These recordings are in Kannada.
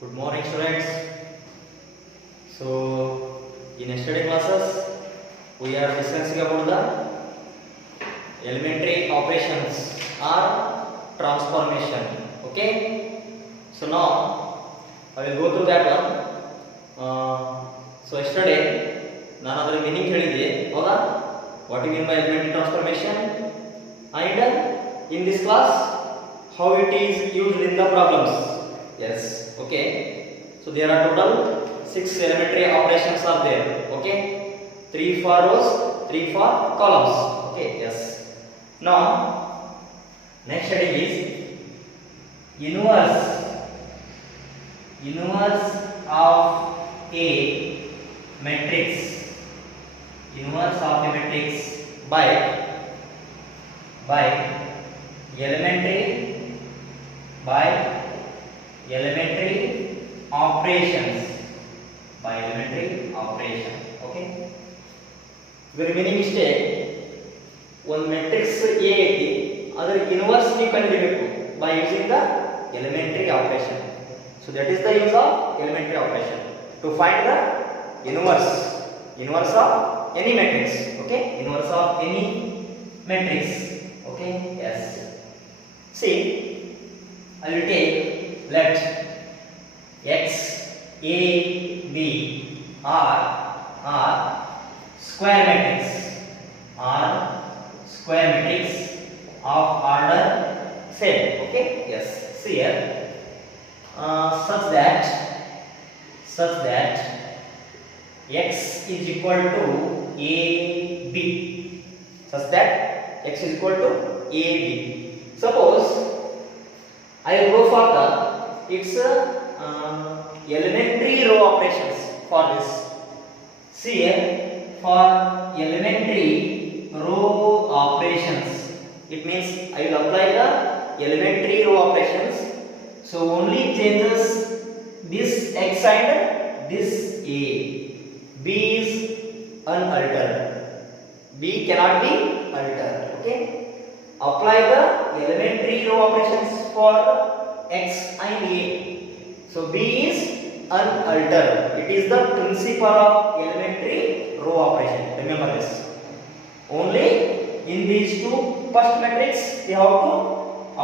Good morning, students. So, in yesterday classes, we are discussing about the elementary operations or transformation. Okay. So now I will go through that one. So yesterday, ನಾನು ಅದರ ಮೀನಿಂಗ್ ಹೇಳಿದ್ದೆ ಹೌದಾ? What you mean by elementary transformation? And in this class, how it is used in the problems. Yes. Okay. So there are total 6 elementary operations are there. Okay. 3 for rows, 3 for columns. Okay. Yes. Now next heading is inverse of a matrix. Inverse of a matrix by elementary operations. By elementary operation. Okay. Very meaning is one matrix A ಐತಿ ಅದರ ಇನ್ವರ್ಸ್ ನೀವು ಕಂಡುಹಿಡಿಯಬೇಕು by using the elementary operation. So that is the use of elementary operation to find the inverse of any matrix. Okay, inverse of any matrix. Okay, yes. See, I will take let x a b are square matrix of order same. Okay, yes. See here, such that x is equal to ab, such that x is equal to ab. Suppose I will go for the its elementary row operations for this. See here, for elementary row operations, it means I will apply the elementary row operations. So only changes this x and this a. B is unaltered. B cannot be altered. Okay. Apply the elementary row operations for x and a. So B is unaltered. It is the principle of elementary row operation. Remember this. Only in these two first matrix we have to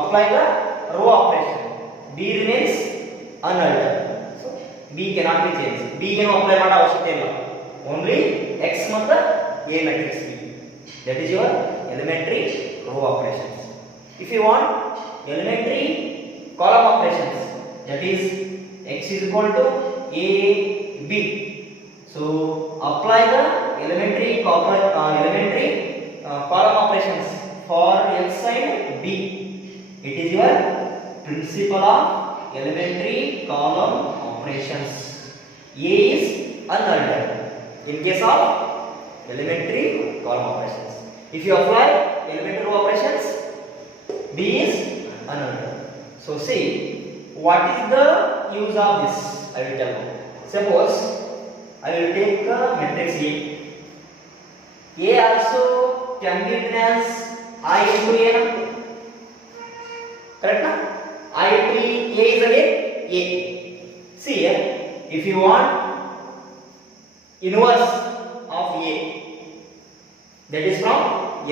apply the row operation. B remains unaltered. So B cannot be changed. B can apply ಮಾಡೋ ಅವಶ್ಯಕತೆ ಇಲ್ಲ. Only x ಮತ್ತು a matrix B. That is your elementary row operations. If you want elementary column operations, that is x is equal to a b. So apply the elementary column operations for x and b. It is your principle of elementary column operations. A is unaltered in case of elementary column operations. If you apply elementary row operations, B is unaltered. So see, what is the use of this? I will tell you. Suppose I will take the matrix A. A also can be written as I into A. Correct na? I into A is again A. See here, if you want inverse of A, that is from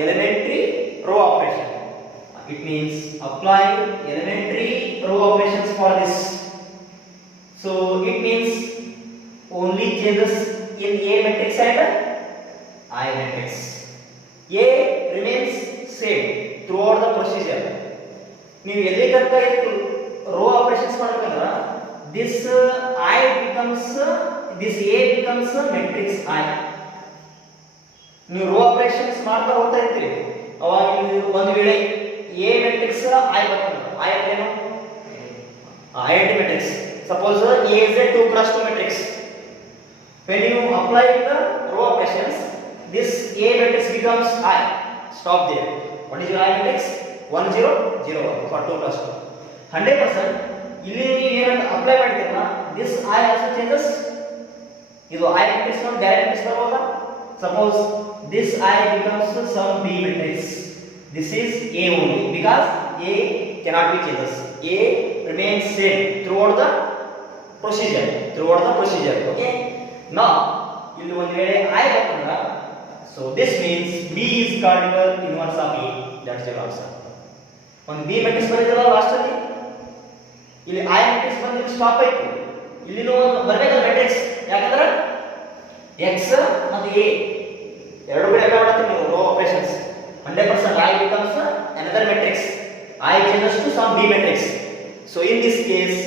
elementary row operation. It means apply elementary row operations for this. So it means only changes in A matrix and I matrix. A remains same throughout the procedure. ನೀವು ಎಲ್ಲಿ ತನಕ row operations ಮಾಡಬೇಕಂದ್ರೆ this I becomes this A becomes matrix I. ನೀವು ರೋ ಆಪರೇಷನ್ಸ್ ಮಾಡ್ತಾ ಹೋಗ್ತಾ ಇರ್ತೀರಿ, ಅವಾಗ ಒಂದು ವೇಳೆ ಎ ಮ್ಯಾಟ್ರಿಕ್ಸ್ ಐ ಬರ್ತದೆ. ಐ ಏನು identity matrix. Suppose A is a 2x2 matrix. When you apply the row operations, this A matrix becomes I. Stop there. What is your I matrix? 1 0 0 1 for 2x2. 100% ಇಲ್ಲಿ ನೀವು ಏನಂತ ಅಪ್ಲೈ ಮಾಡ್ತೀರಲ್ಲ, ದಿಸ್ ಐ ಆಲ್ಸೋ ಚೇಂಜಸ್. ಇದು ಐ ಮ್ಯಾಟ್ರಿಕ್ಸ್ ಒಂದು ಡೈರೆಕ್ಟ್ ಮ್ಯಾಟ್ರಿಕ್ಸ್ ಬರಬಹುದಾ? Suppose this I becomes some B matrix. This is A only because A cannot be changes. A remains same throughout the procedure throughout the procedure. Okay, ನಾ ಇಲ್ಲಿ ಒಂದು ವೇಳೆ I ಬರ್ತಂದ್ರ so this means B is called your inverse of A. That's your answer. ಒಂದು B ಮ್ಯಾಟ್ರಿಕ್ಸ್ ಬರೆದಿರಲ್ಲ ಲಾಸ್ಟ್ ಅಲ್ಲಿ, ಇಲ್ಲಿ I ಮ್ಯಾಟ್ರಿಕ್ಸ್ ಬಂದು ಸ್ಟಾಪ್ ಆಯ್ತು. ಇಲ್ಲಿನೂ ಬರಬೇಕಲ್ಲ ಮ್ಯಾಟ್ರಿಕ್ಸ್, ಯಾಕಂದ್ರೆ x ಮತ್ತು A ಎರಡು ಕಡೆ ಅಪ್ಲೈ ಮಾಡ್ತೀವಿ ನೀವು row operations. 100% I becomes another matrix. I changes to some B matrix. So in this case,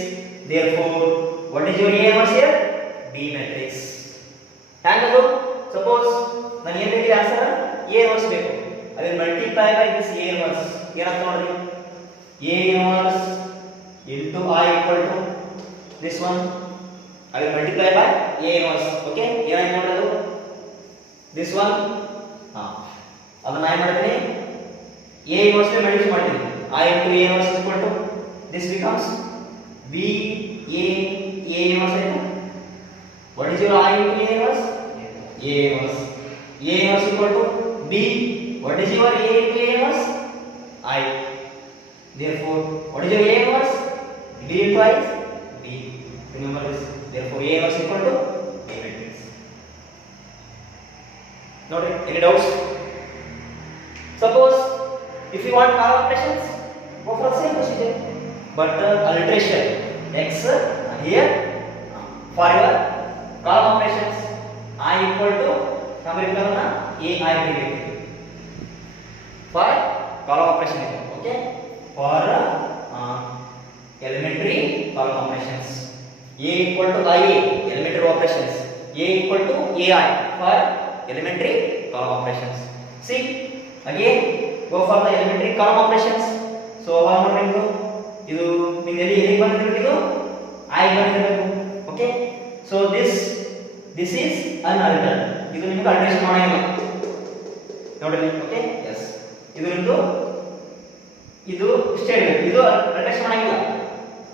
therefore, what is your A inverse here? B matrix. Hangado, suppose ನಾನು ಏನು ಬೇಕಿದೆ ಆನ್ಸರ್ A inverse ಬೇಕು, ಅದನ್ನು multiply by this A inverse. ಏನಂತ ನೋಡ್ರಿ, A inverse into I equal to this one. I will multiply by A inverse. Okay, ಏನಾಯ್ತು ನೋಡ್ರಿ ಅದು this one. ಅದನ್ನ ಏನು ಮಾಡ್ತೀನಿ, A inverse ಗೆ ಮಲ್ಟಿಪ್ಲೈ ಮಾಡ್ತೀನಿ. I into A inverse is equal to this becomes B A inverse ಆಯ್ತಾ. What is your I into A inverse? A inverse. A inverse equal to B. What is your A into A inverse? I. Therefore, what is your A inverse? B into I is B. Remember this. Therefore, A inverse equal to A matrix. Noted? Any doubts? Suppose if you want column operations, go for the same procedure, but alteration x here for your column operations I equal to A I for column operation. Okay, for elementary column operations A equal to IA elementary operations, A equal to AI for elementary column operations. See again, go for the elementary column operations. So aವಾಗ ನೋಡಿ ನಿಮ್ದು ಇದು ನಿಮಗೆ ಎಲ್ಲಿ ಬಂದಿರಬೇಕು, ಇದು I ಬಂದಿರಬೇಕು. Okay, so this is unaltered. ಇದು ನಿಮಗೆ ಅಲ್ಟರೇಷನ್ ಮಾಡಂಗಿಲ್ಲ ನೋಡ್ರಿ. ಓಕೆ, ಎಸ್, ಇದು ನಿಮ್ದು ಇದು ಇಷ್ಟೇ ಇರಬೇಕು, ಇದು ಅಲ್ಟರೇಷನ್ ಮಾಡಂಗಿಲ್ಲ.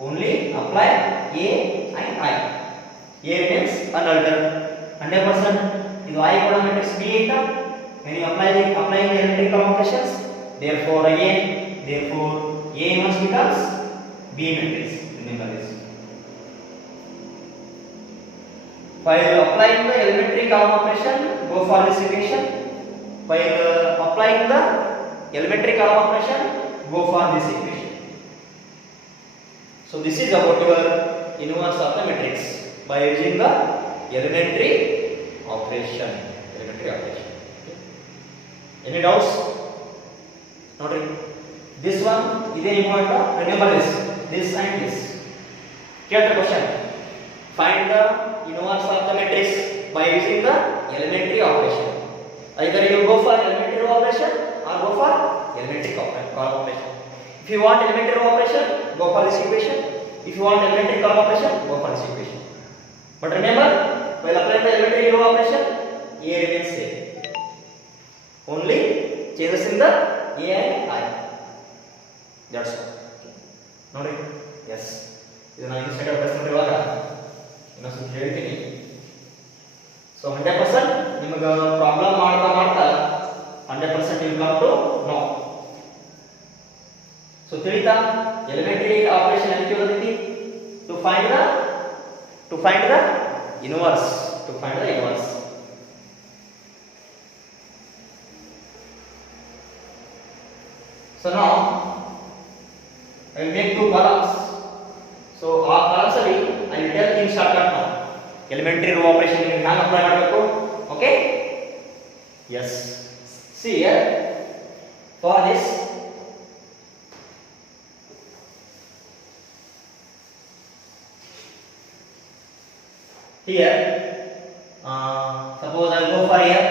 Only apply A and I. A means unaltered 100%. ಇದು I ಕೂಡ ಮ್ಯಾಟ್ರಿಕ್ಸ್ B ಐತಾ. When you applying the elementary column operations, therefore again, therefore A inverse becomes B matrix. Remember this. While applying the elementary column operation, go for this equation. While applying the elementary column operation, go for this equation. So this is about your inverse of the matrix by using the elementary operation. Elementary operation. Any doubts? Not really. This one is important. Remember this and this. Get the question. Find the inverse of the matrix by using the elementary operation. Either you go for elementary operation or go for elementary column operation. If you want elementary operation, go for this equation. If you want elementary column operation, go for this equation. But remember, while applying the elementary row operation, A remains same. Only changes in the A and I. That's all. Noted? Yes. This is an set of question ಇವಾಗ ಇನ್ನೊಂದು ಹೇಳ್ತೀನಿ. So 100% ನಿಮಗೆ ಪ್ರಾಬ್ಲಮ್ ಮಾಡ್ತಾ 100% will come to know. So ತಿಳಿತಾ elementary operation ಅದಕ್ಕೆ ಓದಿದ್ವಿ to find the inverse. So now I will make two columns. So our columns ಅಲ್ಲಿ I will tell in shortcut now. Elementary row operation ನಿಮಗೆ ಹ್ಯಾಂಗ ಅಪ್ಲೈ ಮಾಡಬೇಕು. Okay? Yes. See here. For this here suppose I will go for here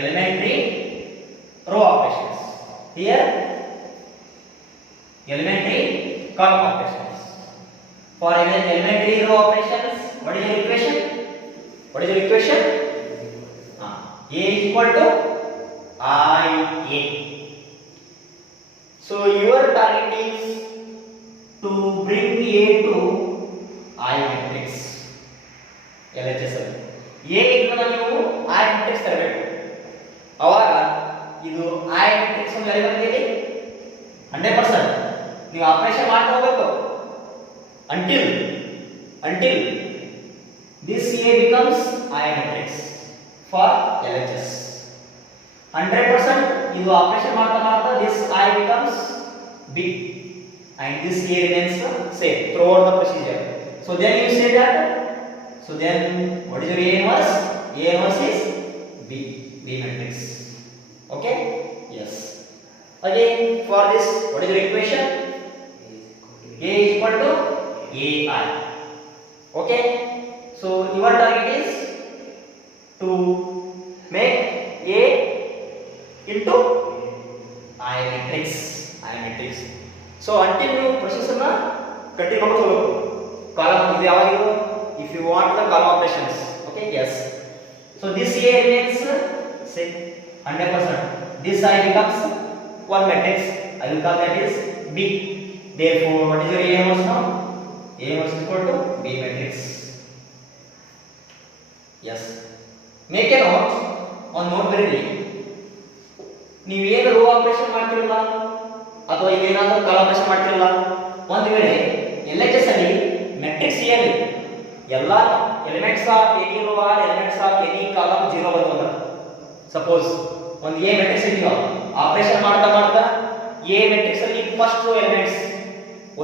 elementary row operations. Here elementary column operations. For elementary row operations, what is your equation? A is equal to IA. So your target is to bring A to I matrix. LHS A ಇಂದ ನೀವು I matrix ತರಬೇಕು. ಅವಾಗ ಇದು I matrix ಒಂದು ಎಲ್ಲಿ ಬಂದಿದೆ 100%. ನೀವು ಆಪರೇಷನ್ ಮಾಡ್ತಾ ಹೋಗಬೇಕು until until this A becomes I matrix for LHS. 100% ಇದು ಆಪರೇಷನ್ ಮಾಡ್ತಾ ಮಾಡ್ತಾ this I becomes B and this A remains same throughout the procedure. So then you say that, so then what is your A inverse? A inverse is B matrix. Okay? Yes. Again for this, what is your equation? A is equal to AI. Okay? So your target is to make A into I matrix. So until you process na continue ಮಾಡ್ಕೊಳ್ಳೋ column ಇದು ಯಾವಾಗಿದು if you want the column operations. Okay? Yes. So this A remains say 100%. This I becomes one matrix. I will call that is B. Therefore, what is your A inverse now? A inverse is equal to B matrix. Yes. Make a note. On note very. ನೀವು ಏನು ರೋ ಆಪರೇಷನ್ ಮಾಡ್ತಿರಲ್ಲ ಅಥವಾ ಈಗ ಏನಾದರೂ ಕಾಲಮ್ ಆಪರೇಷನ್ ಮಾಡ್ತಿರಲ್ಲ, ಒಂದು ವೇಳೆ LHS ಅಲ್ಲಿ ಮ್ಯಾಟ್ರಿಕ್ಸ್ A ಅಲ್ಲಿ ಎಲ್ಲ elements of any row or elements of any column 0 ಬಂತು ಅಂದ್ರೆ, ಸಪೋಸ್ ಒಂದು A ಮ್ಯಾಟ್ರಿಕ್ಸ್ ಇದೆಯೋ ಆಪರೇಷನ್ ಮಾಡ್ತಾ ಮಾಡ್ತಾ A ಮ್ಯಾಟ್ರಿಕ್ಸ್ ಅಲ್ಲಿ ಫಸ್ಟ್ ರೋ ಎಲಿಮೆಂಟ್ಸ್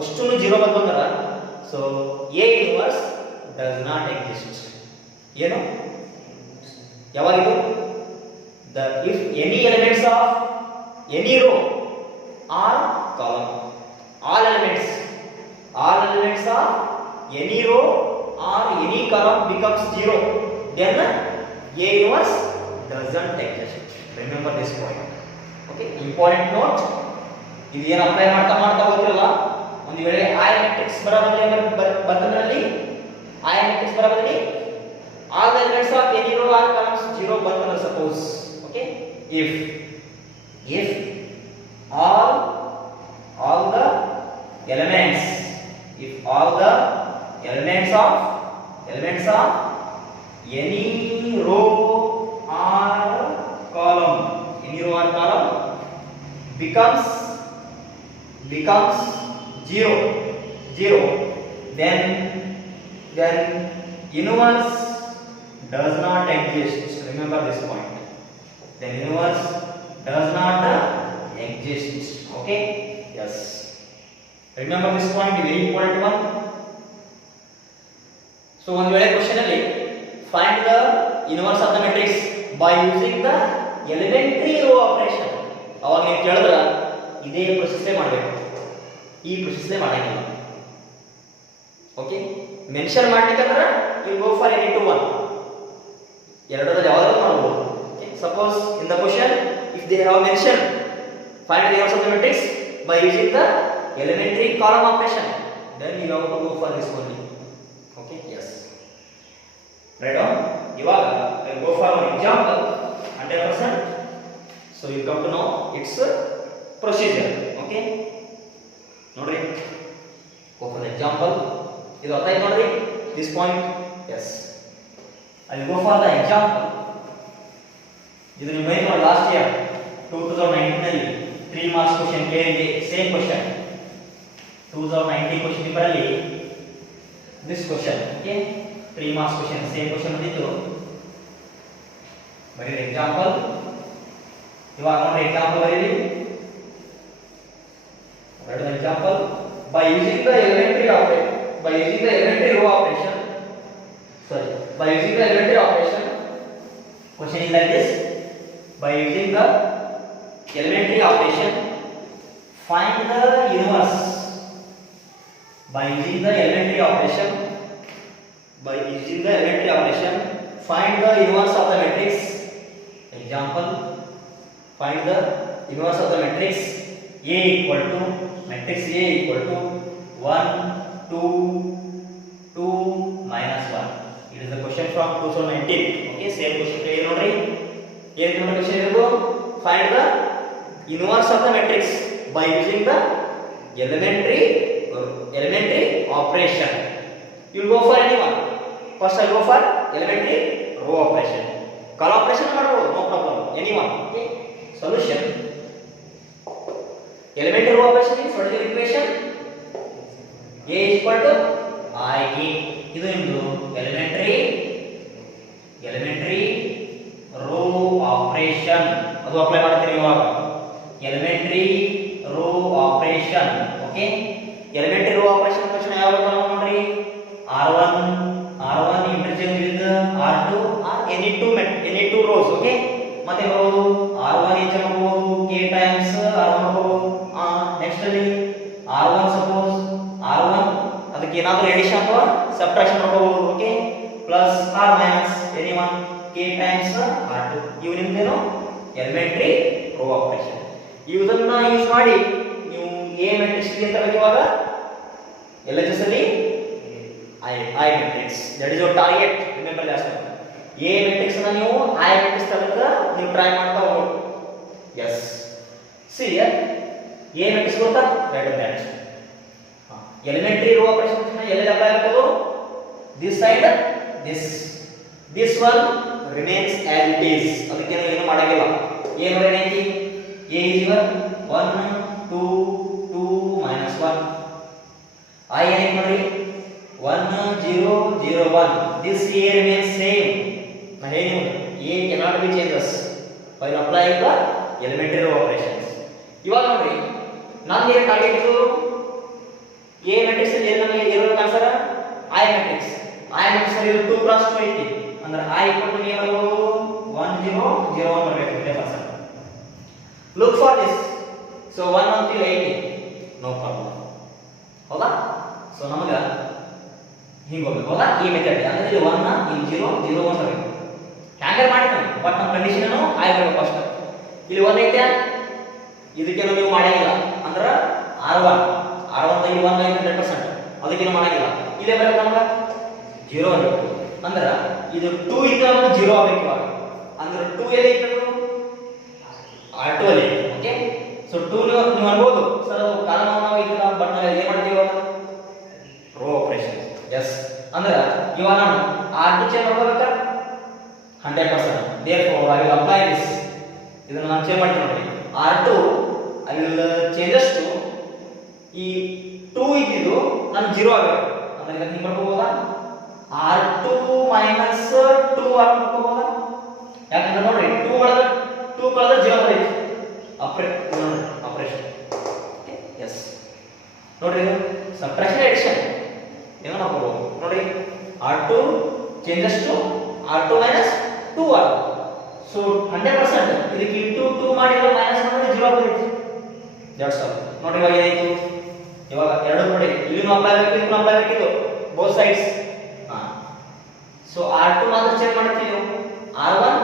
ಅಷ್ಟೂನು 0 ಬಂತು ಅಂದ್ರೆ, so A inverse does not exist. ಏನು ಯಾವಾಗಿದು if any elements of any row or column, all elements of any row or any column becomes 0, then A inverse doesn't exist. Remember this point. Okay, important note. ಇದು ಏನು ಅಪ್ಲೈ ಮಾಡ್ತಾ ಮಾಡ್ತಾ ಹೋಗ್ತಿರಲ್ಲ, ಒಂದು ವೇಳೆ I matrix ಬರ್ತದ್ರಲ್ಲಿ I matrix ಬರಬಲ್ಲಿ all the elements of any row or columns 0 ಬರ್ತದೆ suppose. Okay, if all the elements of any row or column becomes 0, then universe does not exist. Remember this point. The universe does not exist. Okay? Yes. Remember this point, very important one. So one question alli find the inverse of the matrix by using the elementary row operation. ಅವಾಗ ನೀವು ಕೇಳಿದ್ರೆ ಇದೇ ಪ್ರೊಸೆಸ್ ಮಾಡಬೇಕು, ಈ ಪ್ರೊಸೆಸ್ ಮಾಡಂಗಿಲ್ಲ. ಓಕೆ, ಮೆನ್ಷನ್ ಮಾಡ್ಲಿಕ್ಕಂದ್ರೆ you go for any two one, ಎರಡರಲ್ಲಿ ಯಾವ್ದಾದ್ರು ಮಾಡಬಹುದು. Suppose in the question, if they have mentioned find the inverse of the matrix by using the elementary column operation, then you have to go for this only. Okay? Yes. Right on. Ivaga I will go for an example 100%. So you come to know its procedure. Okay? Nodri. Go for the example. Idu artha aaytu nodri this point. Yes. I will go for the example. ಇದು ನೀವು ಏನು ಲಾಸ್ಟ್ ಇಯರ್ 2019 ನಲ್ಲಿ 3 ಮಾರ್ಕ್ಸ್ ಕ್ವೆಶ್ಚನ್ ಕೇಳಿದೆ, ಸೇಮ್ ಕ್ವೆಶ್ಚನ್ 2019 ಕ್ವೆಶ್ಚನ್ ಪೇಪರ್ ಅಲ್ಲಿ this question. Okay, 3 marks question same question ಬಂದಿತ್ತು. ಬರೀ ಎಕ್ಸಾಂಪಲ್. ಇವಾಗ ನೋಡಿ ಎಕ್ಸಾಂಪಲ್ ಬರೀರಿ. Write the example by using the elementary row operation. Question is like this. By using the elementary operation, find the inverse. By using the elementary operation, find the inverse of the matrix. Example: find the inverse of the matrix A equal to 1, 2, 2 minus 1. It is the question from 2019. Okay, same question here nodri. Here the question is find the inverse of the matrix by using the elementary operation. You will go for anyone. First I go for elementary row operation. Column operation ಮಾಡಬಹುದು, no problem. Anyone. Okay. Solution. Elementary row operation means what is the equation? A is equal to I A ಇದು ನಿಮ್ದು ಎಲಿಮೆಂಟರಿ ರೋ ಆಪರೇಷನ್ ಅದು ಅಪ್ಲೈ ಮಾಡ್ತೀರಿ ಇವಾಗ elementary row operation okay elementary row operation ತಕ್ಷಣ ಯಾವ ನೋಡ್ರಿ r1 interchange with r2 or any two rows okay ಮತ್ತೆ ಬರೋದು r1 ಏನ್ ಮಾಡ್ಬೋದು k ಟೈಮ್ಸ್ r1 ಮಾಡ್ಬೋದು ನೆಕ್ಸ್ಟ್ ಅಲ್ಲಿ r1 ಸಪೋಸ್ r1 ಅದಕ್ಕೆ ಏನಾದರೂ ಎಡಿಷನ್ ಅಥವಾ ಸಬ್ಟ್ರಾಕ್ಷನ್ ಮಾಡ್ಬೋದು okay plus or minus any one k times r2 ಇವು ನಿಮ್ದೇನು ಎಲಿಮೆಂಟರಿ ರೋ ಆಪರೇಷನ್ ಇದನ್ನ ಯೂಸ್ ಮಾಡಿ ನೀವು a ಮ್ಯಾಟ್ರಿಕ್ಸ್ ಅಂತ ಇವಾಗ LHS ಅಲ್ಲಿ I matrix that is your target remember that A matrix na ನೀವು I matrix ತರಕ ನೀವು ಟ್ರೈ ಮಾಡ್ತಾ ಹೋಗಿ yes see here A matrix ಗೊತ್ತಾ write on that elementary row operation na ಎಲ್ಲಿ ಅಪ್ಲೈ ಆಗ್ತದೆ this side this one remains as it is ಅದಕ್ಕೆ ಏನು ಮಾಡಾಗಿಲ್ಲ ಏನು ನೋಡಿ ಏನೈತಿ A is your 1 2 2 minus 1 I ಏನೈತಿ ನೋಡಿ 1 0 0 1 this A remains same na A cannot be changes while applying the elementary row operations ಇವಾಗ ನೋಡಿ ನಾನು ಏನು ಟಾರ್ಗೆಟ್ ಇದು A matrix ಅಲ್ಲಿ ಏನು ನಮಗೆ ಇರೋ ಆನ್ಸರ್ I matrix ಅಲ್ಲಿ 2 cross 2 ಐತಿ ಅಂದ್ರೆ I ಏನು ಬರಬಹುದು 1 0 0 1 ಬರಬೇಕು ಇದೇ answer look for this so 1 until 80 no problem ಹೌದಾ ಸೊ ನಮಗೆ ಹಿಂಗೆ ಹೋಗ್ಬೇಕು ಹೌದಾ ಈ ಮೆಥಡ್ ಅಂದ್ರೆ ಇಲ್ಲಿ 1 ಇಲ್ಲಿ 0 0 1 ಬರಬೇಕು ಹ್ಯಾಂಗರ್ ಮಾಡ್ತೀನಿ ಬಟ್ ನಮ್ಮ ಕಂಡೀಷನ್ ಆಗಿರಬೇಕು ಫಸ್ಟ್ ಇಲ್ಲಿ 1 ಐತೆ ಇದಕ್ಕೇನು ನೀವು ಮಾಡಿಲ್ಲ ಅಂದ್ರೆ R1 ದಲ್ಲಿ 1 ಐತೆ 100% ಅದಕ್ಕೇನು ಮಾಡಿಲ್ಲ ಇಲ್ಲೇ ಬರಬೇಕು ನಮಗೆ 0 ಬರಬೇಕು ಅಂದ್ರೆ ಇದು 2 ಇದ್ರೆ 0 ಆಗಬೇಕು ಇವಾಗ ಅಂದ್ರೆ 2 ಎಲ್ಲಿ ಐತೆ R2 ಅಲ್ಲಿ ಓಕೆ ಸೊ 2 ನೀವು ಅನ್ಬೋದು ಸರ್ ಅದು ಕಾರಣ ನಾವು ಇದನ್ನ ಬಟ್ ನಾವು ಏನು ಮಾಡ್ತೀವಿ ರೋ ಆಪರೇಷನ್ yes ಅಂದ್ರೆ ಇವಾಗ ನಾನು R2 ಚೇಂಜ್ ಮಾಡಬೇಕಾ 100% therefore I will apply this ಇದನ್ನ ನಾನು ಚೇಂಜ್ ಮಾಡ್ತೀನಿ ನೋಡಿ R2 I will changes to ಈ 2 ಇದ್ದಿದ್ದು ನಾನು 0 ಆಗಬೇಕು ಅಂದ್ರೆ ಇದನ್ನ ಹಿಂಗೆ ಮಾಡ್ಕೋಬಹುದಾ R2 minus 2 ಮಾಡ್ಕೋಬಹುದಾ ಯಾಕಂದ್ರೆ ನೋಡಿ 2 ಕಳೆದ್ರೆ 0 ಬರುತ್ತೆ ಆಪರೇಷನ್ ಎಸ್ ನೋಡ್ರಿ ಸಬ್ಟ್ರಾಕ್ಷನ್ ಎಡಿಷನ್ ಏನು ಮಾಡ್ಕೋಬಹುದು ನೋಡಿ R2 changes to R2 minus 2R so 100% ಇದಕ್ಕೆ ಇಂಟು 2 ಮಾಡಿದ್ರೆ ಮೈನಸ್ ಮಾಡಿದ್ರೆ 0 ಬರುತ್ತೆ ದಟ್ಸ್ ಆಲ್ ನೋಡಿ ಇವಾಗ ಏನಾಯ್ತು ಇವಾಗ ಎರಡು ನೋಡಿ ಇಲ್ಲಿನೂ ಅಪ್ಲೈ ಆಗಬೇಕು ಇದಕ್ಕೂ ಅಪ್ಲೈ ಆಗಬೇಕು ಬೋತ್ ಸೈಡ್ಸ್ ಸೊ R2 ಮಾತ್ರ ಚೆಕ್ ಮಾಡ್ತೀವಿ ನೀವು R1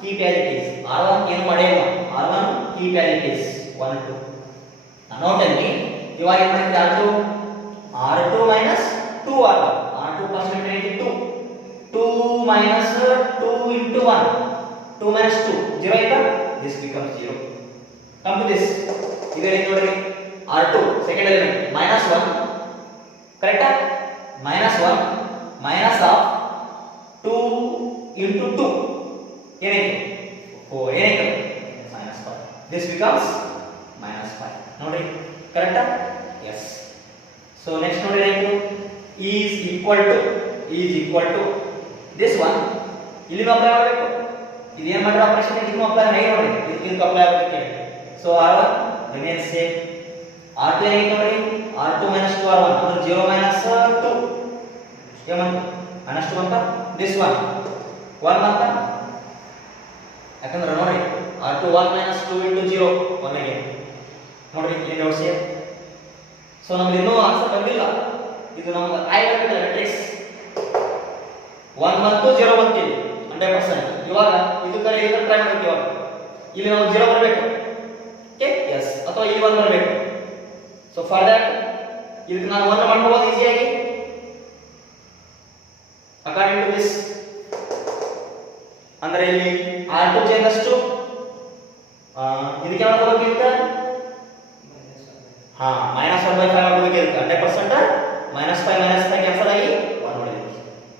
keep as it is R1 ಏನು ಮಾಡಿಲ್ಲ R1 keep as it is 1 2 note ಅಲ್ಲಿ ಇವಾಗ ಏನು ಮಾಡ್ತೀವಿ R2 minus 2R1 R2 percentage 2 minus 2 into 1 2 minus 2 0 ಆಯ್ತಾ this becomes 0 come to this ಇದರಲ್ಲಿ ನೋಡಿ R2 ಸೆಕೆಂಡ್ ಎಲಿಮೆಂಟ್ minus 1 ಕರೆಕ್ಟಾ minus 1 minus of 2 into 2 ಏನಾಯ್ತು 4 ಏನಾಯ್ತು minus 5 this becomes minus 5 ನೋಡಿ ಕರೆಕ್ಟಾ yes so next ನೋಡಿ ಏನಾಯ್ತು is equal to this one ಇಲ್ಲಿ ಅಪ್ಲೈ ಮಾಡಬೇಕು ಇದು ಏನು ಮಾಡಿರೋ ಆಪರೇಷನ್ ಇದನ್ನು ಅಪ್ಲೈ ಮಾಡಿ ನೋಡಿ ಇದಕ್ಕೆ ಅಪ್ಲೈ ಆಗಬೇಕು so R1 remains same R2 ಏನಾಯ್ತು ನೋಡಿ R2 minus 2R1 ಅಂದ್ರೆ 0 minus 2 ಏಮಂತ minus 2 ಅಂತ this one 1 ಅಂತ ಯಾಕಂದ್ರೆ ನೋಡಿ R2 1 minus 2 into 0 1 again ನೋಡಿ ಇಲ್ಲಿ ನೋಡಿ ಸೇಮ್ ಸೊ ನಮಗೆ ಇನ್ನೂ ಆನ್ಸರ್ ಬಂದಿಲ್ಲ ಇದು ನಮಗೆ I ಮ್ಯಾಟ್ರಿಕ್ಸ್ 1 ಮತ್ತು 0 ಬಂತಿದೆ 100% ಇವಾಗ ಇದಕ್ಕೆ ಇದನ್ನ ಟ್ರೈ ಮಾಡ್ತೀವಿ ಇವಾಗ ಇಲ್ಲಿ ನಾವು 0 ಬರಬೇಕು ಓಕೆ ಎಸ್ ಅಥವಾ ಇಲ್ಲಿ 1 ಬರಬೇಕು ಸೊ ಫಾರ್ ದಟ್ ಇದಕ್ಕೆ ನಾನು 1 ಮಾಡ್ಕೋಬಹುದು ಈಜಿಯಾಗಿ ಅಕಾರ್ಡಿಂಗ್ ಟು ದಿಸ್ ಅಂದ್ರೆ ಇಲ್ಲಿ R2 changes to ಇದಕ್ಕೆ ಏನು ಮಾಡಬೇಕು -1/5 ಆಗಬೇಕು 100% -5 ಕ್ಯಾನ್ಸಲ್ ಆಗಿ 1 ನೋಡಿದ್ವಿ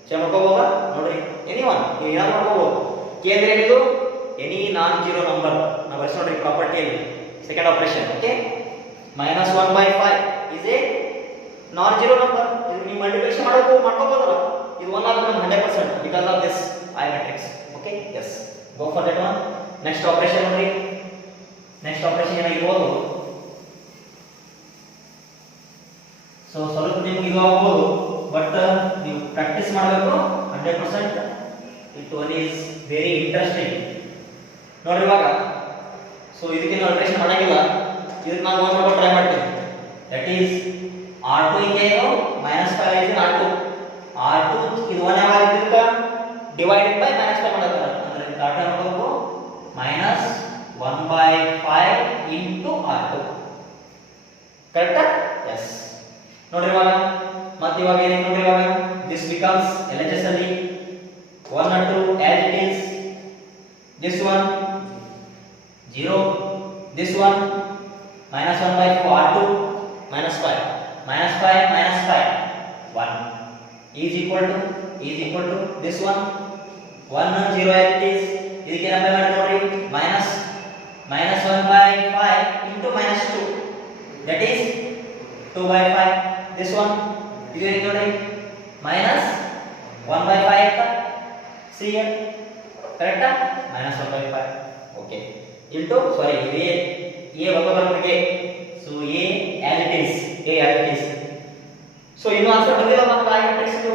ಚೇಂಜ್ ಮಾಡ್ಕೋಬಹುದಾ ನೋಡ್ರಿ ಎನಿ ಒನ್ ನೀವು ಏನಾದ್ರು ಮಾಡ್ಕೋಬಹುದು ಕೆ ಅಂದ್ರೆ ಏನಿದು ಎನಿ ನಾನ್ ಜೀರೋ ನಂಬರ್ ನಾವು ಬರ್ಸಿ ನೋಡ್ರಿ ಪ್ರಾಪರ್ಟಿಯಲ್ಲಿ second operation okay -1/5 is a non zero number ಇದು ನೀವು ಮಲ್ಟಿಪ್ಲಿಕೇಶನ್ ಮಾಡಬೇಕು ಮಾಡ್ಕೋಬೋದಲ್ಲ, ಇದು 1 ಆಗಬೇಕು 100% because of this I matrix. Okay, yes, go for that one. Next operation ನೋಡ್ರಿ, ನೆಕ್ಸ್ಟ್ ಆಪರೇಷನ್ ಏನಾಗಿರ್ಬೋದು, ಸೊ ಸ್ವಲ್ಪ ನಿಮ್ಗೆ ಇದು ಆಗ್ಬೋದು, ಬಟ್ ನೀವು ಪ್ರಾಕ್ಟೀಸ್ ಮಾಡಬೇಕು 100%. It one is very interesting ನೋಡ್ರಿ. ಇವಾಗ ಸೊ ಇದಕ್ಕೆ ನಾವು ಆಲ್ಟ್ರೇಷನ್ ಮಾಡಂಗಿಲ್ಲ, ಇದಕ್ಕೆ ನಾನು ಒಂದು ಮಾಡ್ಕೊಂಡು ಟ್ರೈ ಮಾಡ್ತೀನಿ. ದಟ್ ಈಸ್ R2 ಇಂಗೆ ಏನು -5 ಇದೆ R2 ಇದು 1 ಯಾವಾಗ ಇದ್ದಿದ್ದ ಡಿವೈಡೆಡ್ ಬೈ -5 ಮಾಡತಾರೆ, ಅಂದ್ರೆ R2 ಮಾಡಬೇಕು -1/5 into R2. ಕರೆಕ್ಟಾ? ಎಸ್. ನೋಡ್ರಿ ಇವಾಗ ಮತ್ತೆ ಇವಾಗ ಏನೇನು ನೋಡ್ರಿ, ಇವಾಗ ದಿಸ್ ಬಿಕಮ್ಸ್ LHS ಅಲ್ಲಿ 1 and 2 as it is, this one 0, this one -1/4 R2 -5 1 is equal to this one 1 and 0 as it is. ಇದಕ್ಕೆ ನಮ್ಮ ಮಾಡಿ ನೋಡ್ರಿ -1/5 into -2 that is 2/5. this one ಇದು ಏನು ನೋಡ್ರಿ -1/5 see here ಕರೆಕ್ಟಾ -1/5 ಓಕೆ into sorry ಇದು a ಬರೋದಕ್ಕೆ so a as it is so ಇನ್ನು ಆನ್ಸರ್ ಬಂದಿಲ್ಲ ನಮಗೆ I matrix ಇದು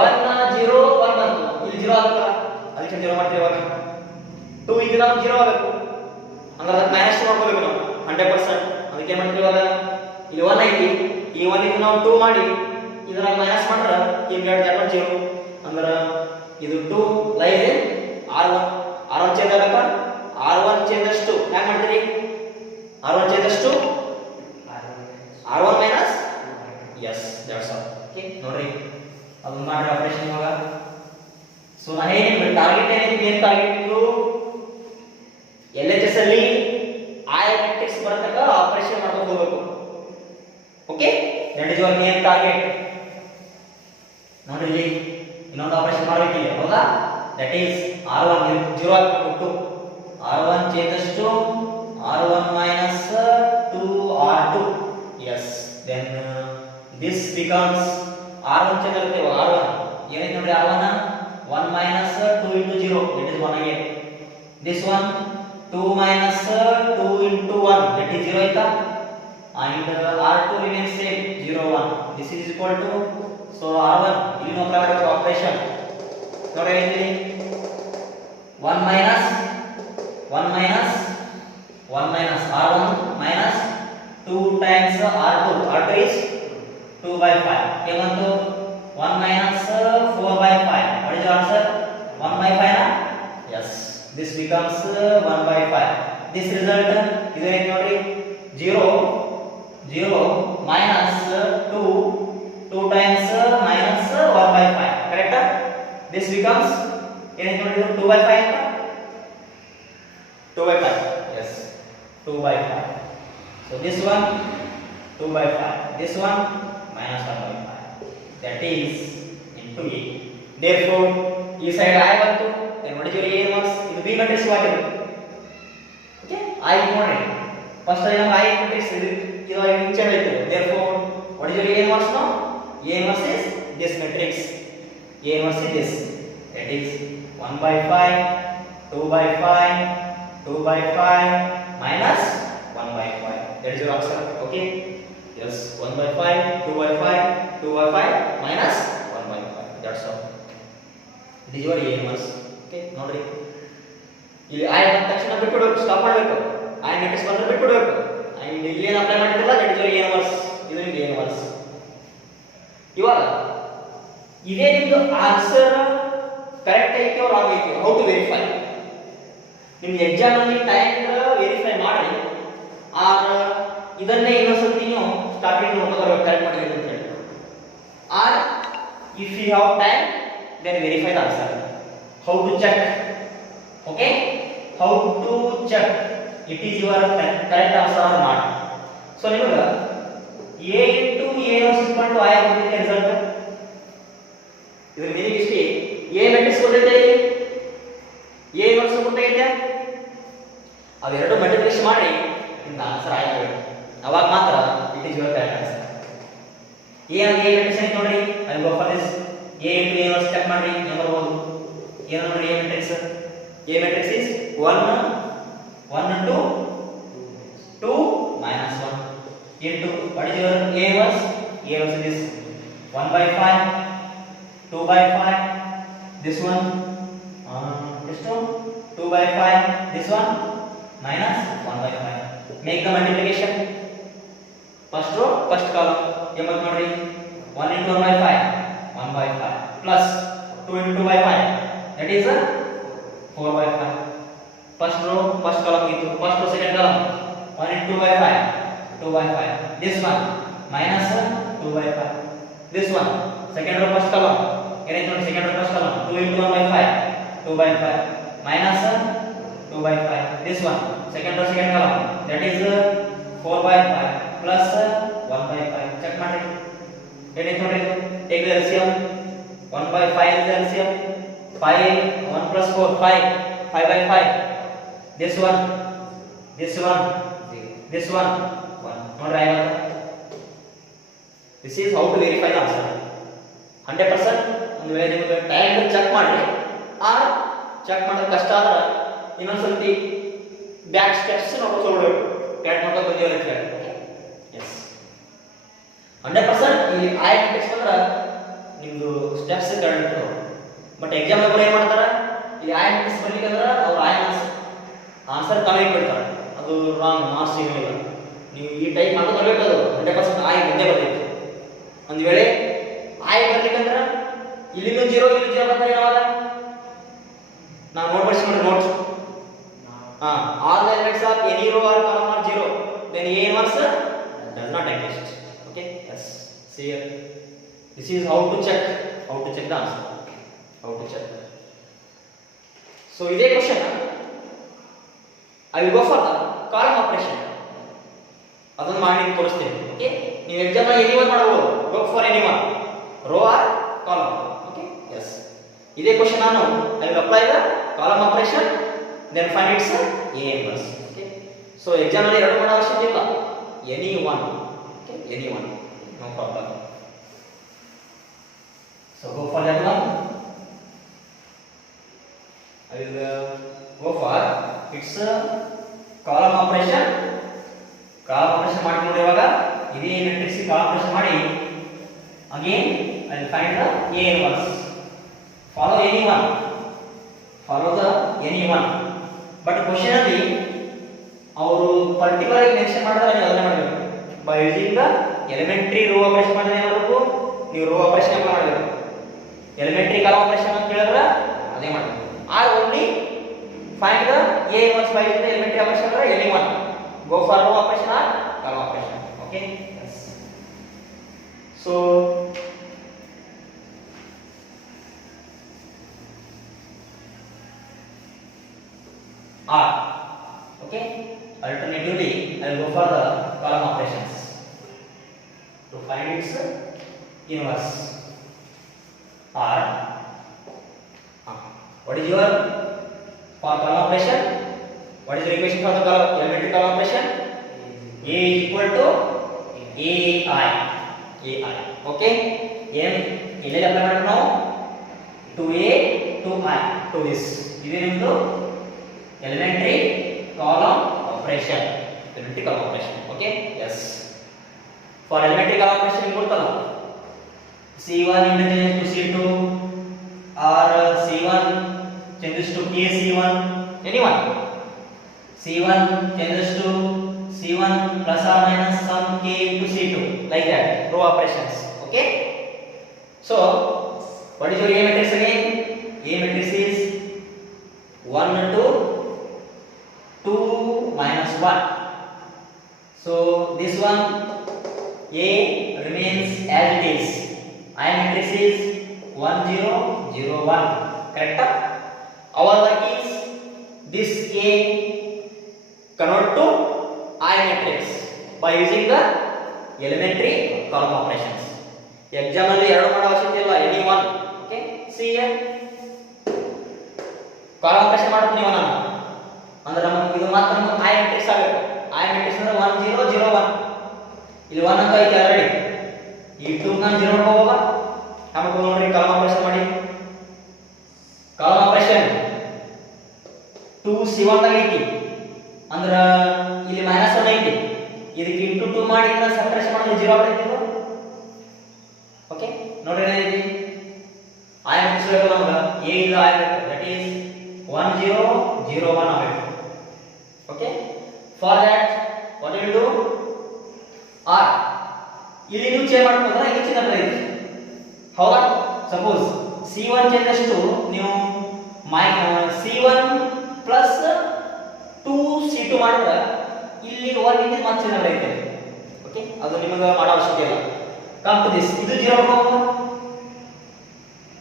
1 0 1 ಬಂತು, ಇಲ್ಲಿ 0 ಆಗುತ್ತಲ್ಲ ಅದಕ್ಕೆ 0 ಮಾಡ್ತೀವಿ. ಇವಾಗ 2 ಇದು ನಾವು 0 ಆಗಬೇಕು, ಅಂದ್ರೆ ಅದಕ್ಕೆ -2 ಮಾಡ್ಕೋಬೇಕು ನಾವು 100%. ಅದಕ್ಕೆ ಮಾಡ್ತೀವಿ ಇವಾಗ ಇಲ್ಲಿ 1 ಐತಿ, ಈ 1 ಇದು ನಾವು 2 ಮಾಡಿ ಇದರಾಗ ಮೈನಸ್ ಮಾಡಿದ್ರೆ ಇಲ್ಲಿ 2 0, ಅಂದ್ರೆ ಇದು 2 ಲೈಸ್ ಇನ್ R1 ಚೇಂಜ್ ಆಗಬೇಕು. R1 ಚೇಂಜ್ ಅಷ್ಟು ಹೇಗೆ ಮಾಡ್ತೀರಿ, R1 ಚೇಂಜ್ ಅಷ್ಟು R1 minus yes that's all. Okay ನೋಡ್ರಿ ಅದನ್ನ ಮಾಡಿ ಆಪರೇಷನ್ ಇವಾಗ. ಸೊ ನಾನು ಏನಿಲ್ಲ ಟಾರ್ಗೆಟ್ ಏನಿದೆ, ಮೇನ್ ಟಾರ್ಗೆಟ್ ಇದು LHS ಅಲ್ಲಿ I matrix ಬರತಕ್ಕ ಆಪರೇಷನ್ ಮಾಡ್ಕೊಂಡು ಹೋಗಬೇಕು. Okay that is your main target. ನೋಡಿ ಇಲ್ಲಿ ಇನ್ನೊಂದು ಆಪರೇಷನ್ ಮಾಡಬೇಕಿಲ್ಲ, ಹೌದಾ? ದಟ್ ಈಸ್ R1 0 ಹಾಕಬೇಕು, R1 changes to R1 minus 2R2. Yes, then this becomes R1 change ಆಗುತ್ತೆ. R1 ಏನೈತೆ ನೋಡಿ, R1 1 minus 2 into 0 that is 1 again. This one 2 minus 2 into 1 that is 0 ಆಯ್ತಾ, and R2 remains same 0 1. This is equal to so R1 ಇಲ್ಲಿ ನಾವು ಮಾಡಬೇಕು ಆಪರೇಷನ್ ನೋಡಿ, ಇಲ್ಲಿ 1 minus R1 minus 2 times R2 is 2/5. ಏಮಂತು 1 minus 4/5. What is the answer? 1/5 na? Yes. This becomes 1/5. This result ಇದು ಏನು ನೋಡಿ, 0 minus 2 times minus 1/5. Correct? This becomes ಏನು ನೋಡಿ 2/5 ಅಂತ 2/5. Yes, 2/5. So this one 2/5, this one minus 1/5. That is into A. Therefore, ಈ ಸೈಡ್ I ಬಂತು, then what is your A inverse? ಇದು B matrix ವಾಗಿದೆ. Okay, I ನೋಡಿ ಫಸ್ಟ್ ಟೈಮ್ I matrix ಇದು ಇಂಚೆ ಆಯ್ತು. Therefore, what is your A inverse now? A inverse is this matrix. A inverse is this. That is 1/5, 2/5, 2/5 minus 1/5. That is your answer. Okay. Yes, 1/5, 2/5, 2/5 minus 1/5. That's all. This is your A inverse. Okay. ನೋಡ್ರಿ ಇಲ್ಲಿ I ಬಂದ ತಕ್ಷಣ ಬಿಟ್ಬಿಡಬೇಕು, ಸ್ಟಾಪ್ ಮಾಡಬೇಕು. I matrix ಬಂದ್ರೆ ಬಿಟ್ಬಿಡಬೇಕು. and ಇಲ್ಲಿ ಏನು ಅಪ್ಲೈ ಮಾಡ್ತಿಲ್ಲ, that is your A inverse. ಇದು ನಿಮ್ಮ A inverse. ಇವಾಗ ಇದೇ ನಿಮ್ದು ಆನ್ಸರ್ ಕರೆಕ್ಟ್ ಐತೆ or ರಾಂಗ್ ಐತೆ, ಹೌ ಟು ವೆರಿಫೈ? ನಿಮ್ಮ ಎಕ್ಸಾಮ್ ಅಲ್ಲಿ ಟೈಮ್ ವೆರಿಫೈ ಮಾಡಿ ಇದನ್ನೇ ಇನ್ನೊಂದ್ಸತಿ ನೀವು ಸ್ಟಾರ್ಟಿಂಗ್ ನೋಡ್ಕೊಂಡು ಕರೆಕ್ಟ್ ಮಾಡಿದ್ರೆ ಅಂತ ಹೇಳಿ. Or if you have time then verify the answer. How to check? Okay, how to check it is your correct answer or not? So ನಿಮಗೆ A into A is equal to I ಬಂದಿದೆ ರಿಸಲ್ಟ್. ಇದರ ಮೀನಿಂಗ್ ಇಷ್ಟೇ, A ಮ್ಯಾಟ್ರಿಕ್ಸ್ ಕೊಟ್ಟಿದೆ, A ಇನ್ವರ್ಸ್ ಕೊಟ್ಟಿದೆ, ಅವೆರಡು ಮಲ್ಟಿಪ್ಲಿಕೇಶನ್ ಮಾಡಿ ನಿಮ್ಗೆ ಆನ್ಸರ್ ಆಯ್ತು, ಅವಾಗ ಮಾತ್ರ it is your correct answer. A matrix ನೋಡ್ರಿ will go for this. A into A inverse check ಮಾಡ್ರಿ ಏನು ಬರಬಹುದು ಏನು ನೋಡಿ A matrix is 1 into 2 minus 1 into what is your A inverse? A inverse is 1 by 5 2 by 5 this one this one 2 by 5 this one minus 1 by 5 make the multiplication first row first column ಏನು ಮಾಡ್ರಿ 1 into 1 by 5 1 by 5 plus 2 into 2 by 5 that is 4 by 5 first row first column into first row second column 1 into 2 by 5 2 by 5 this one minus 2 by 5 this one second row first column ಏನಾಯ್ತು ನೋಡಿ second row first column 2 into 1 by 5 2 by 5 minus 2 by 5 this one second row second column that is 4 by 5 plus 1 by 5 check ಮಾಡಿ ಏನಾಯ್ತು ನೋಡಿ take the LCM 1 by 5 is the LCM 5 1 plus 4 5 by 5 this one this one 1 ನೋಡ್ರಿ ಆಯ್ತಾ this is how to verify the answer 100% ಒಂದು ವೇಳೆ ನಿಮಗೆ ಟೈಮ್ ಚೆಕ್ ಮಾಡಿ ಆ ಚೆಕ್ ಮಾಡೋದು ಕಷ್ಟ ಆದ್ರೆ ಇನ್ನೊಂದ್ಸತಿ ಬ್ಯಾಕ್ ಸ್ಟೆಪ್ಸ್ ನೋಡ್ಕೊಳ್ಬೇಕು ಕ್ಯಾಟ್ ಮಾಡ್ಕೊಂಡು ಬಂದಿವಲ್ಲ ಕ್ಯಾಟ್ ಎಸ್ 100% ಈ ಐ ಟೆಕ್ಸ್ಟ್ ಅಂದ್ರೆ ನಿಮ್ದು ಸ್ಟೆಪ್ಸ್ ಕರೆಕ್ಟ್ ಇರ್ತವೆ ಬಟ್ ಎಕ್ಸಾಮ್ ಕೂಡ ಏನು ಮಾಡ್ತಾರೆ ಈ ಐ ಟೆಕ್ಸ್ಟ್ ಬರ್ಲಿಕ್ಕೆ ಅಂದ್ರೆ ಅವ್ರು ಐ ಆನ್ಸರ್ ಕಮ್ಮಿ ಬಿಡ್ತಾರೆ ಅದು ರಾಂಗ್ ಮಾರ್ಕ್ಸ್ ಏನಿಲ್ಲ ನೀವು ಈ ಟೈಪ್ ಮಾಡೋದು ಬರಬೇಕು ಅದು 100% ಐ ಬಂದೇ ಬರಬೇಕು ಒಂದು ವೇಳೆ ಐ ಬರ್ಲಿಕ್ಕಂದ್ರೆ ಇಲ್ಲಿನೂ 0 ಇಲ್ಲಿ 0 ಬಂದ್ರೆ ಏನಾವಾಗ ನಾವು ನೋಟ್ ಬರ್ಸ್ಕೊಂಡ್ರೆ notes all the elements of any row or column are 0 then A inverse does not exist okay yes see here this is how to check the answer how to check so ಇದೇ question I will go for the column operation ಅದನ್ನ ಮಾಡಿ ತೋರಿಸ್ತೇನೆ ಓಕೆ ನೀವು ಎಕ್ಸಾಮ್ ಅಲ್ಲಿ ಎನಿ ಒನ್ ಮಾಡಬಹುದು go for any one row or column okay yes ಇದೇ question ನಾನು I will apply the column operation then find its A inverse okay so exam ಅಲ್ಲಿ ಎರಡು ಮಾಡೋ ಅವಶ್ಯಕತೆ ಇಲ್ಲ any one okay any one no problem so go for that one I will go for its column operation ಮಾಡಿ ನೋಡಿ ಇವಾಗ ಇದೇ ಮ್ಯಾಟ್ರಿಕ್ಸ್ ಕಾಲಮ್ ಆಪರೇಷನ್ ಮಾಡಿ again I will find the A inverse follow the anyone but question ಅಲ್ಲಿ ಅವರು ಪರ್ಟಿಕ್ಯುಲರ್ ಆಗಿ ಮೆನ್ಷನ್ ಮಾಡಿದ್ರೆ ನೀವು ಅದನ್ನ ಮಾಡಬೇಕು by using the elementary row operation ಮಾಡಿದ್ರೆ ಏನು ಮಾಡಬೇಕು ನೀವು row operation ಮಾಡಬೇಕು elementary column operation ಅಂತ ಹೇಳಿದ್ರೆ ಅದೇ ಮಾಡಬೇಕು or only find the A inverse by using the elementary operation or anyone go for row operation or column operation okay yes so or okay alternatively I will go for the column operations to find its inverse or what is your for column operation what is the equation for the column elementary column operation A is equal to AI okay ಏನು ಇಲ್ಲಿ ಅಪ್ಲೈ ಮಾಡೋಣ ನಾವು 2A to I to this ಇದು ನಿಮ್ಮದು elementary column operation okay yes for elementary column operation ಏನು ಕೊಡ್ತಲ್ಲ C1 changes to C2 or C1 changes to KC1 anyone C1 changes to C1 plus or minus some K into C2 like that row operations okay so what is your A matrix again A matrix is 1 to 2 minus 1 so this one A remains as it is I matrix is 1 0 0 1 correct our work is this A convert to I matrix by using the elementary column operations exam ಅಲ್ಲಿ ಎರಡು ಮಾಡೋ ಅವಶ್ಯಕತೆ ಇಲ್ಲ any one okay see here column operation ಮಾಡ್ತೀನಿ ನೀವು ನಾನು ಅಂದ್ರೆ ನಮಗೆ ಇದು ಮಾತ್ರ ನಮಗೆ I matrix ಆಗಬೇಕು I matrix ಅಂದ್ರೆ 1 0 0 1 ಇಲ್ಲಿ 1 ಅಂತ ಐತೆ ಆಲ್ರೆಡಿ ಈ 2 ನಾನು 0 ಮಾಡ್ಕೋಬೋದಾ ಆಮೇಲೆ ನೋಡ್ರಿ ಕಾಲಮ್ ಆಪರೇಷನ್ ಮಾಡಿ. ಕಾಲಮ್ ಆಪರೇಷನ್ 2 C1 ದಾಗ ಐತಿ ಅಂದ್ರ ಇಲ್ಲಿ -1 ಐತಿ, ಇದಕ್ಕೆ ಇಂಟು 2 ಮಾಡಿದ್ರೆ ಸಬ್ಟ್ರಾಕ್ಷನ್ ಮಾಡಿದ್ರೆ 0 ಆಗ್ತೈತಿ. ಓಕೆ ನೋಡ್ರಿ ಏನೈತಿ ಆಯ್ ಮುಗಿಸ್ಬೇಕು ನಮ್ಗೆ a ಇಲ್ಲ ಆಗಬೇಕು, ದಟ್ ಈಸ್ 1 0 0 1 ಆಗಬೇಕು. Okay for that what will do r ಇಲ್ಲಿ ನೀವು ಚೇಂಜ್ ಮಾಡ್ಕೊಂಡ್ರೆ ಇಲ್ಲಿ ಚಿಹ್ನೆ ಬರುತ್ತೆ. ಹೌದಾ? ಸಪೋಸ್ C1 ಚೇಂಜಸ್ ಟು ನೀವು C1 ಪ್ಲಸ್ 2 C2 ಮಾಡಿದ್ರೆ ಇಲ್ಲಿ 1 ಇಂದ ಮತ್ತೆ ಚಿಹ್ನೆ ಬರುತ್ತೆ. ಓಕೆ ಅದು ನಿಮಗೆ ಮಾಡೋ ಅವಶ್ಯಕತೆ ಇಲ್ಲ. ಕಮ್ ಟು ದಿಸ್, ಇದು 0 ಮಾಡ್ಕೋಬಹುದು,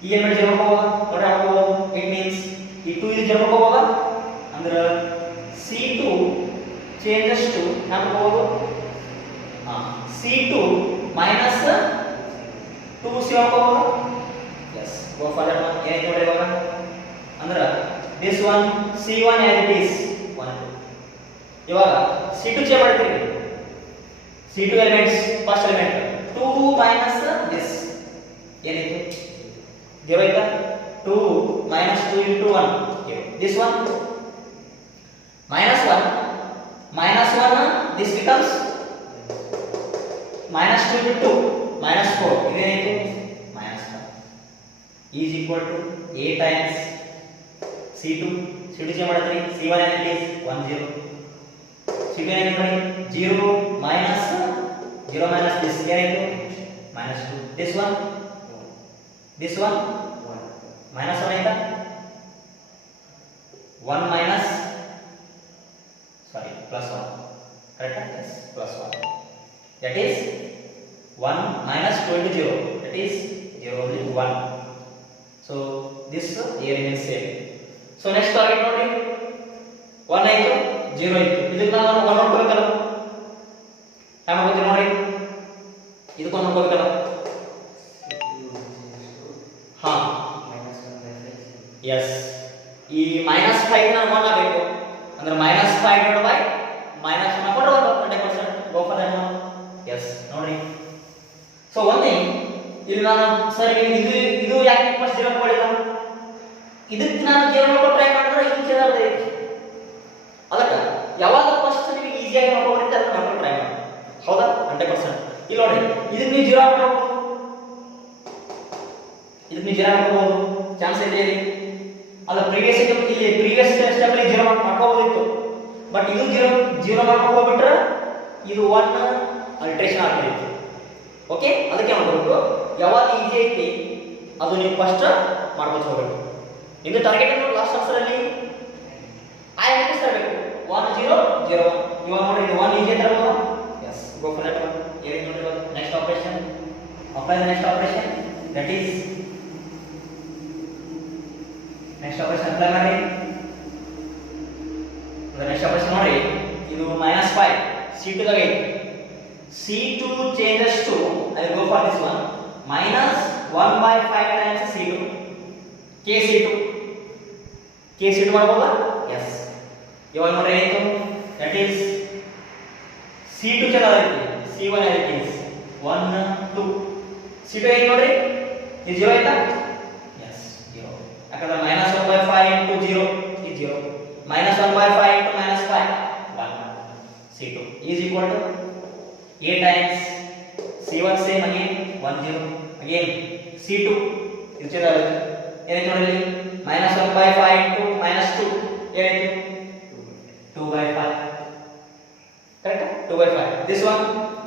ಈ ಏನು ಮಾಡಿ 0 ಮಾಡ್ಕೋಬಹುದು ನೋಡಿ ಹಾಕೋಬಹುದು. ಇಟ್ ಮೀನ್ಸ್ ಈ 2 ಇದು 0 ಮಾಡ್ಕೋಬಹುದು ಅಂದ್ರೆ C2 ಚೇಂಜಸ್ ಟು ಹಾಕೋಬಹುದು C2 minus 2 C ಹಾಕೋಬಹುದು. yes go for that one. ಏನು ನೋಡಿ ಇವಾಗ ಅಂದ್ರೆ this one C1 as it is 1 2. ಇವಾಗ C2 ಚೇಂಜ್ ಮಾಡ್ತೀವಿ. C2 elements first element 2 minus this ಏನಿದೆ 0 ಐತಾ, 2 minus 2 into 1 0. this one minus 1 this becomes minus 2 into 2 minus 4 ಇದೇನೈತೆ minus 1 is equal to a times C2 change ಮಾಡಿದ್ರಿ C1 and it is 1 0 C2 ಏನಾಯ್ತು ನೋಡಿ 0 minus this ಏನಾಯ್ತು minus 2. this one minus 1 ಆಯ್ತಾ 1 minus sorry plus 1 correct. yes plus 1 that is 1 minus 2 into 0 that is 0 only 1. so this here remains same. so next target ನೋಡಿ 1 ಆಯ್ತು 0 ಆಯ್ತು, ಇದಕ್ಕೆ ನಾವು 1 ನೋಡ್ಬೇಕಲ್ಲ, ಯಾವ ಮಾಡ್ತೀವಿ ನೋಡಿ ಇದಕ್ಕೆ 1 ನೋಡ್ಬೇಕಲ್ಲ. ಹಾ yes ಈ -5 ನ 1 ಆಗಬೇಕು ಅಂದ್ರೆ -5 divided by -1 ಕೊಟ್ಟರೆ 100%. go for that one. yes ನೋಡಿ so one thing ಇಲ್ಲಿ ನಾನು ಸರ್ ಇದು ಯಾಕೆ ಫಸ್ಟ್ 0 ಕೊಡಿಲ್ಲ, ಇದಕ್ಕೆ ನಾನು 0 ಕೊಟ್ಟು ಟ್ರೈ ಮಾಡಿದ್ರೆ ಇದು 0 ಬರುತ್ತೆ. ಅದಕ್ಕೆ ಯಾವಾಗ ಫಸ್ಟ್ ನಿಮಗೆ ಈಜಿಯಾಗಿ ಮಾಡ್ಕೊಬರುತ್ತೆ ಅದನ್ನ ಮಾಡ್ಕೊಂಡು ಟ್ರೈ ಮಾಡಿ. ಹೌದಾ 100%. ಇಲ್ಲಿ ನೋಡಿ ಇದಕ್ಕೆ ನೀವು 0 ಹಾಕಬಹುದು, ಇದಕ್ಕೆ ನೀವು 0 ಹಾಕಬಹುದು, ಚಾನ್ಸ್ ಇದೆ ಇಲ್ಲಿ. ಅಲ್ಲ ಪ್ರೀವಿಯಸ್ ಸ್ಟೆಪ್ ಅಲ್ಲಿ 0 ಮಾಡ್ಕೋಬಹುದಿತ್ತು, ಬಟ್ ಇದು 0 ಮಾಡ್ಕೊಂಡು ಹೋಗ್ಬಿಟ್ರೆ ಇದು 1 ಅಲ್ಟ್ರೇಷನ್ ಆಗ್ತದೆ. ಓಕೆ ಅದಕ್ಕೆ ಮಾಡ್ಬೇಕು ಯಾವಾಗ ಈಜಿ ಐತಿ ಅದು ನೀವು ಫಸ್ಟ್ ಮಾಡ್ಕೊಂಡು ಹೋಗಬೇಕು. ನಿಮ್ದು ಟಾರ್ಗೆಟ್ ಅನ್ನು ಲಾಸ್ಟ್ ಆನ್ಸರ್ ಅಲ್ಲಿ ಆಯ್ ಹಾಕಿಸ್ಬೇಕು 1 0 0 1. ಇವಾಗ ನೋಡಿ ಇದು 1 ಈಜಿ ತರಬಹುದು. yes go for that one. ಏನು ನೋಡಿ next operation apply the next operation, that is next operation apply ಮಾಡಿ. ನೆಕ್ಸ್ಟ್ ಆಪರೇಷನ್ ನೋಡಿ ಇದು -5 C2 ದಾಗ ಐತಿ. C2 changes to I will go for this one minus 1/5 times C2 KC2 ಮಾಡಬಹುದಾ? yes ಇವಾಗ ನೋಡಿ ಏನಾಯ್ತು that is C2 ಚೆನ್ನಾಗೈತಿ C1 as it is 1 2 C2 ಏನು ನೋಡಿ ಇದು 0 ಆಯ್ತಾ? yes 0 ಯಾಕಂದ್ರೆ -1/5 into 0 is 0 -1/5 into -5 1 C2 is equal to a times C1 same again 1 0 again C2 ಇದು ಚೆನ್ನಾಗೈತಿ ಏನಾಯ್ತು ನೋಡಿ -1/5 into -2 ಏನಾಯ್ತು 2/5 correct 2/5. this one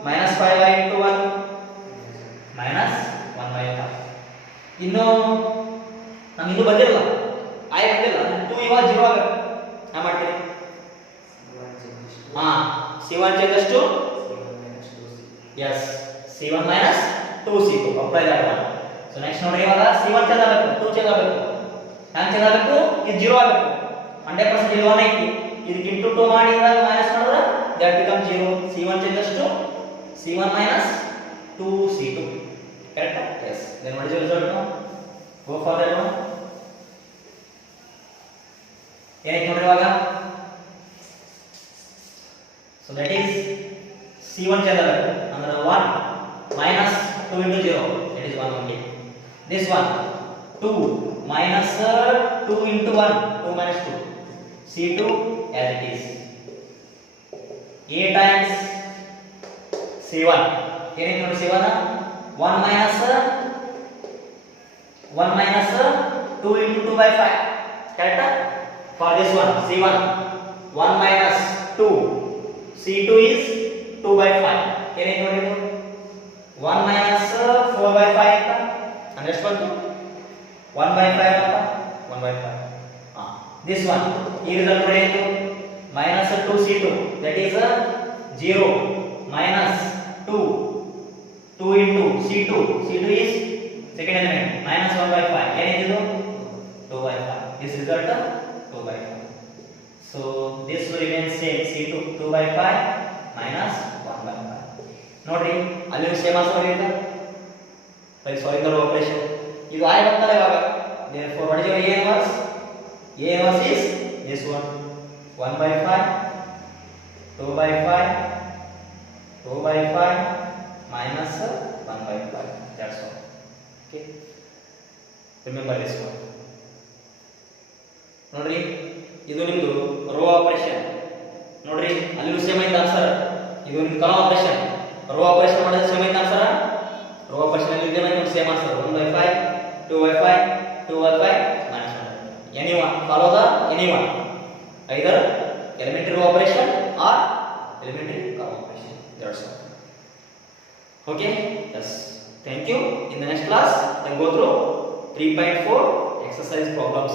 -5 into 1 -1/5. ಇನ್ನು ನಮಗೆ ಇನ್ನೂ ಬಂದಿರಲ್ಲ ಆಯ್ ಬಂದಿಲ್ಲ 2 ಇವಾಗ 0 ಆಗಬೇಕು. ನಾ ಮಾಡ್ತೀನಿ C1 changes to yes C1 minus 2C2 apply that one. so next ನೋಡಿ ಇವಾಗ C1 ಚೇಂಜ್ ಆಗಬೇಕು 2 ಚೇಂಜ್ ಆಗಬೇಕು. ನಾನು ಚೇಂಜ್ ಆಗಬೇಕು ಇದು 0 ಆಗಬೇಕು 100% ಇದು 1 ಐತಿ, ಇದಕ್ಕೆ ಇಂಟು 2 ಮಾಡಿ ಇವಾಗ ಮೈನಸ್ ಮಾಡಿದ್ರೆ that becomes 0. C1 changes to C1 minus 2C2 correct. yes then what is the result now? go for that one. ಏನಾಯ್ತು ನೋಡಿ ಇವಾಗ so that is C1 change ಆಗಬೇಕು ಅಂದ್ರೆ 1 minus 2 into 0 that is 1 only. This one 2 minus 2 into 1, 2 minus 2, C2 as it is. A times C1. ಏನೇನು ನೋಡಿ C1 1 minus 2 into 2 by 5. Correct? For this one C1 1 minus 2, C2 is 2 by 5. ಏನೇನು ನೋಡಿ 1 minus 4 by 5 ಅಂತ and ಎಷ್ಟು ಬಂತು 1 by 5 ಅಂತ 1 by 5. This one ಈ ರಿಸಲ್ಟ್ ನೋಡಿ ಏನು minus 2 C2, that is 0 minus 2 into C2 is second element minus 1 by 5. ಏನಿದು 2 by 5. This result 2 by 5. So this will remain same, C2 2 by 5 minus 1 by 5. ನೋಡ್ರಿ ಅಲ್ಲಿ ಸೇಮ್ ಆನ್ಸರ್ ಇದೆ ಬೈ ಸಾಲ್ವಿಂಗ್ ದ ಆಪರೇಷನ್. ಇದು ಆಯ್ ಬಂತಲ್ಲ ಇವಾಗ therefore what is your A inverse? A inverse is this one 1 by 5 2 by 5 2 by 5 minus 1 by 5. That's all. Okay, remember this one. ನೋಡ್ರಿ ಇದು ನಿಮ್ದು ರೋ ಆಪರೇಷನ್. ನೋಡ್ರಿ ಅಲ್ಲಿ ಸೇಮ್ ಐತ ಆನ್ಸರ್. ಇದು ನಿಮ್ದು ಕಾಲಮ್ ಆಪರೇಷನ್. ರೋ ಆಪರೇಷನ್ ಮಾಡಿದ್ರೆ ಸೇಮ್ ಐತ ಆನ್ಸರ್. ರೋ ಆಪರೇಷನ್ ಅಲ್ಲಿ ಇದೆ ನಿಮ್ದು same answer 1 by 5 2 by 5 2 by 5 minus 1. anyone follow the anyone either elementary row operation or elementary column operation. That's all. Okay, yes, thank you. In the next class then go through 3.4 exercise problems.